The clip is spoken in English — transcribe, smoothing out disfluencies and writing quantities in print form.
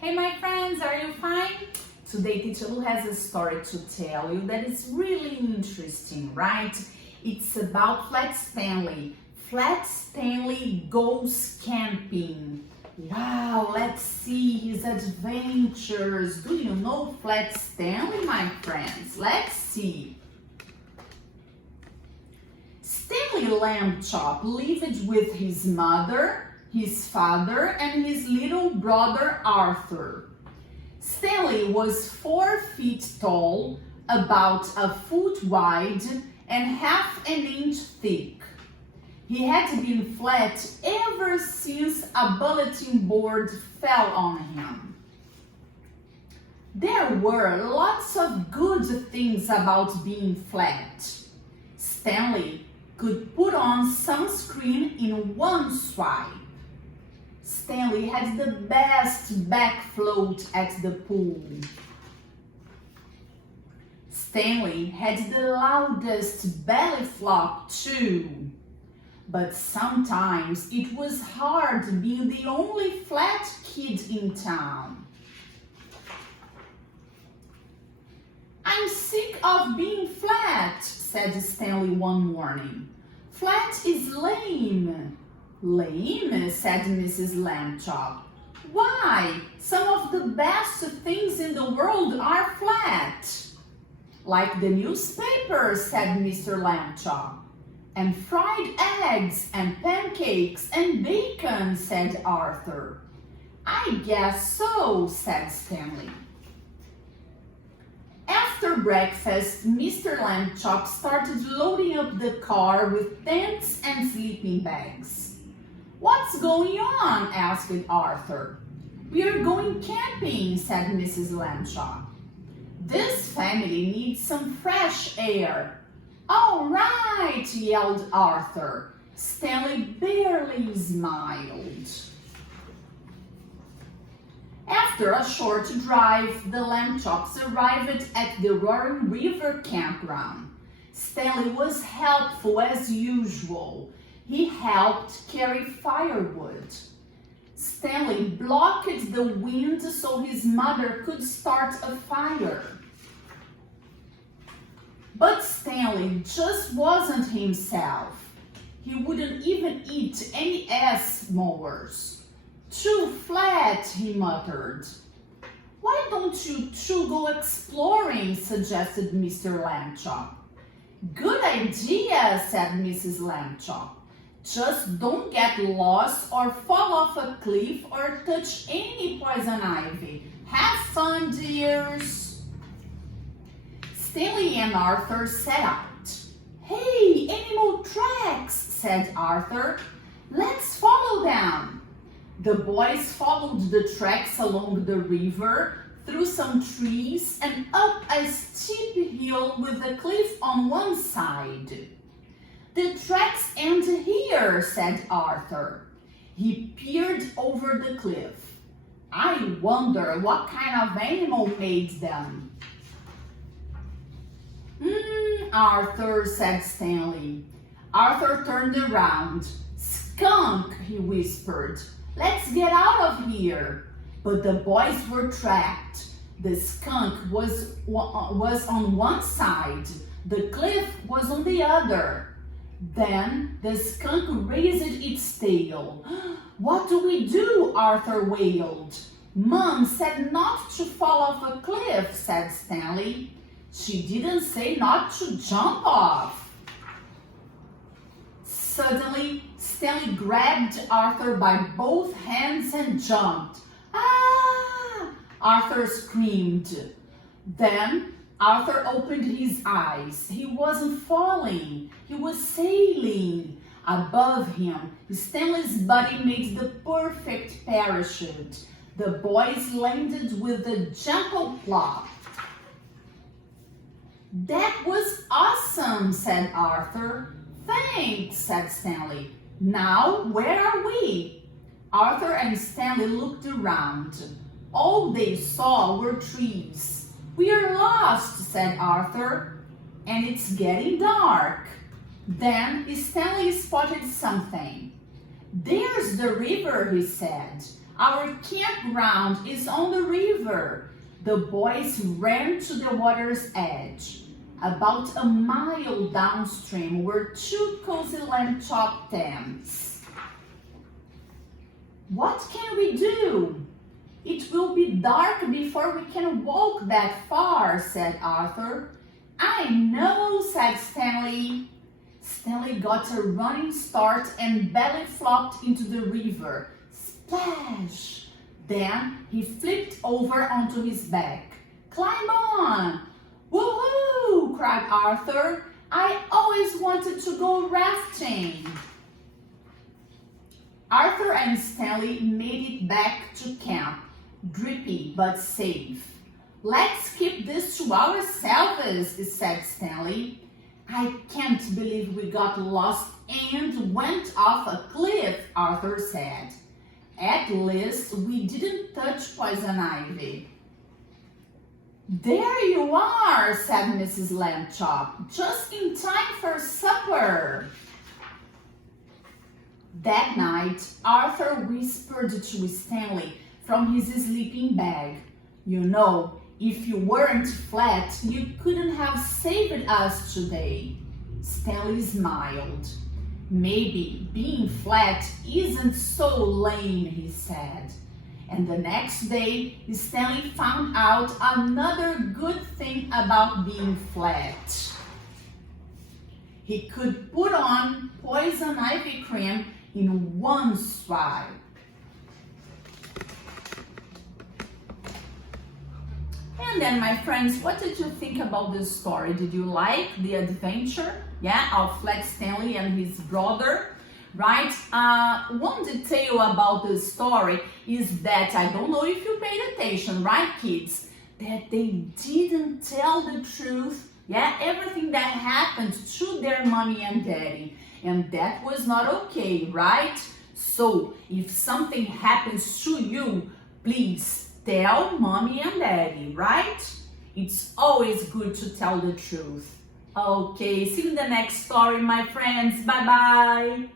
Hey my friends, are you fine? Today Teacher Lu has a story to tell you that is really interesting, right? It's about Flat Stanley. Flat Stanley goes camping. Wow, let's see his adventures. Do you know Flat Stanley, my friends? Let's see. Stanley Lamb Chop lived with his mother, his father, and his little brother Arthur. Stanley was 4 feet tall, about a foot wide, and half an inch thick. He had been flat ever since a bulletin board fell on him. There were lots of good things about being flat. Stanley could put on sunscreen in one swipe. Stanley had the best back float at the pool. Stanley had the loudest belly flop too. But sometimes it was hard being the only flat kid in town. "I'm sick of being flat," said Stanley one morning. "Flat is lame." "Lame?" said Mrs. Lamb Chop. "Why? Some of the best things in the world are flat." "Like the newspaper," said Mr. Lamb Chop. "And fried eggs and pancakes and bacon," said Arthur. "I guess so," said Stanley. After breakfast, Mr. Lamb Chop started loading up the car with tents and sleeping bags. "What's going on?" asked Arthur. "We're going camping," said Mrs. Lamb Chop. "This family needs some fresh air." "All right," yelled Arthur. Stanley barely smiled. After a short drive, the Lamb Chops arrived at the Roaring River campground. Stanley was helpful as usual. He helped carry firewood. Stanley blocked the wind so his mother could start a fire. But Stanley just wasn't himself. He wouldn't even eat any s'mores. "Too flat," he muttered. "Why don't you two go exploring?" suggested Mr. Lamb Chop. "Good idea," said Mrs. Lamb Chop. "Just don't get lost or fall off a cliff or touch any poison ivy. Have fun, dears." Stanley and Arthur set out. "Hey, animal tracks," said Arthur. "Let's follow them." The boys followed the tracks along the river, through some trees, and up a steep hill with a cliff on one side. "The tracks end here," said Arthur. He peered over the cliff. "I wonder what kind of animal made them." Arthur," said Stanley. Arthur turned around. "Skunk," he whispered. "Let's get out of here." But the boys were trapped. The skunk was on one side. The cliff was on the other. Then the skunk raised its tail. "What do we do?" Arthur wailed. "Mom said not to fall off a cliff," said Stanley. "She didn't say not to jump off." Suddenly, Stanley grabbed Arthur by both hands and jumped. "Ah!" Arthur screamed. Then Arthur opened his eyes. He wasn't falling. He was sailing. Above him, Stanley's body made the perfect parachute. The boys landed with a gentle plop. "That was awesome," said Arthur. "Thanks," said Stanley. "Now, where are we?" Arthur and Stanley looked around. All they saw were trees. "We're lost," said Arthur, "and it's getting dark." Then Stanley spotted something. "There's the river," he said. Our campground is on the river. The boys ran to the water's edge. About a mile downstream were two cozy lamb chop tents. What can we do? It will be dark before we can walk that far, said Arthur. I know, said Stanley. Stanley got a running start and belly flopped into the river. Splash! Then he flipped over onto his back. Climb on! Woohoo! Cried Arthur. I always wanted to go rafting. Arthur and Stanley made it back to camp, drippy but safe. Let's keep this to ourselves, said Stanley. I can't believe we got lost and went off a cliff, Arthur said. At least we didn't touch poison ivy. There you are, said Mrs. Lambchop, just in time for supper. That night, Arthur whispered to Stanley from his sleeping bag. You know, if you weren't flat, you couldn't have saved us today. Stanley smiled. Maybe being flat isn't so lame, he said. And the next day, Stanley found out another good thing about being flat. He could put on poison ivy cream in one swipe. And then, my friends, what did you think about this story? Did you like the adventure, of Flat Stanley and his brother, right? One detail about this story is that, I don't know if you paid attention, right, kids, that they didn't tell the truth, everything that happened to their mommy and daddy. And that was not okay, right? So, if something happens to you, please tell mommy and daddy, right? It's always good to tell the truth. Okay, see you in the next story, my friends. Bye-bye.